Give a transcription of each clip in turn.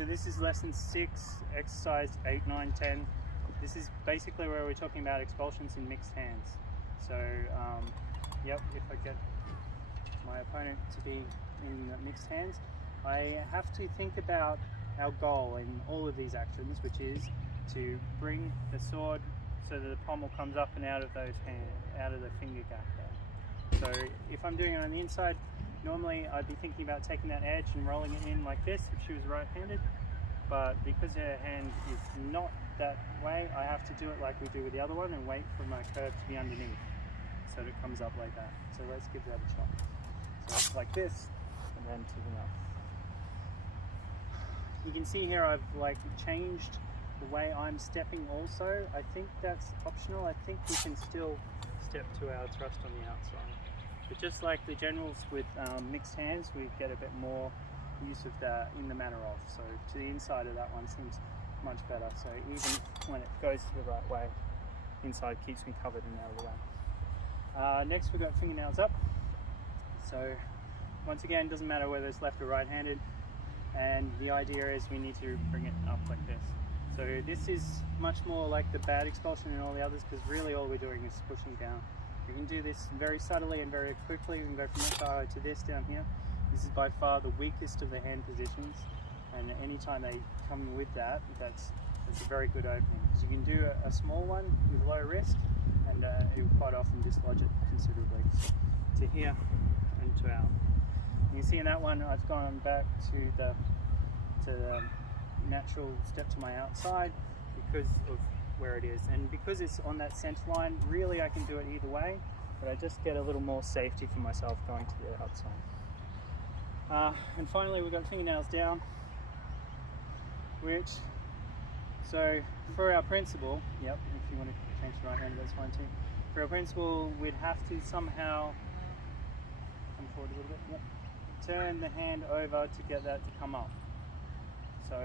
So this is lesson 6, exercise 8, 9, 10. This is basically where we're talking about expulsions in mixed hands. So, yep, if I get my opponent to be in mixed hands, I have to think about our goal in all of these actions, which is to bring the sword so that the pommel comes up and out of those out of the finger gap there. So if I'm doing it on the inside, normally I'd be thinking about taking that edge and rolling it in like this if she was right-handed, but because her hand is not that way, I have to do it like we do with the other one and wait for my curve to be underneath so that it comes up like that. So let's give that a shot. So it's like this and then to the left. You can see here I've changed the way I'm stepping also. I think that's optional. I think we can still step to our thrust on the outside. But just like the generals with mixed hands, we get a bit more use of that in the manner of. So to the inside of that one seems much better. So even when it goes to the right way, inside keeps me covered and out of the way. Next we've got fingernails up. So once again, doesn't matter whether it's left or right-handed. And the idea is we need to bring it up like this. So this is much more like the bad expulsion and all the others, because really all we're doing is pushing down. We can do this very subtly and very quickly. We can go from this side to this down here. This is by far the weakest of the hand positions, and anytime they come with that, that's a very good opening, because you can do a small one with low risk, and it will quite often dislodge it considerably. So to here and to out. You can see in that one I've gone back to the natural step to my outside because of where it is, and because it's on that center line, really I can do it either way, but I just get a little more safety for myself going to the outside. And finally we've got fingernails down, which, so for our principle, yep, if you want to change to right hand, that's fine too. For our principle, we'd have to somehow come forward a little bit, yep, turn the hand over to get that to come up. So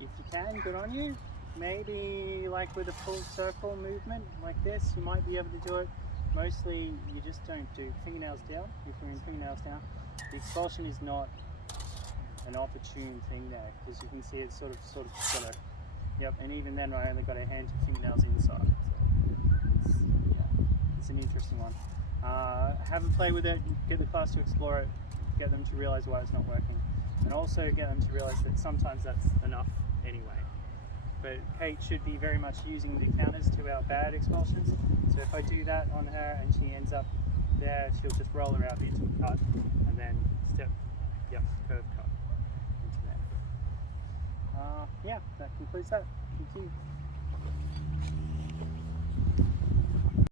if you can, good on you. Maybe like with a full circle movement like this, you might be able to do it. Mostly you just don't do fingernails down. If you're in fingernails down, the expulsion is not an opportune thing there, because you can see it's sort of got a, yep, and even then I only got a hand to fingernails inside. So it's an interesting one. Have a play with it, get the class to explore it, get them to realize why it's not working, and also get them to realize that sometimes that's enough anyway. But Kate should be very much using the counters to our bad expulsions. So if I do that on her and she ends up there, she'll just roll her out into the cut and then step, yep, curve cut into there. Yeah, that concludes that. Thank you.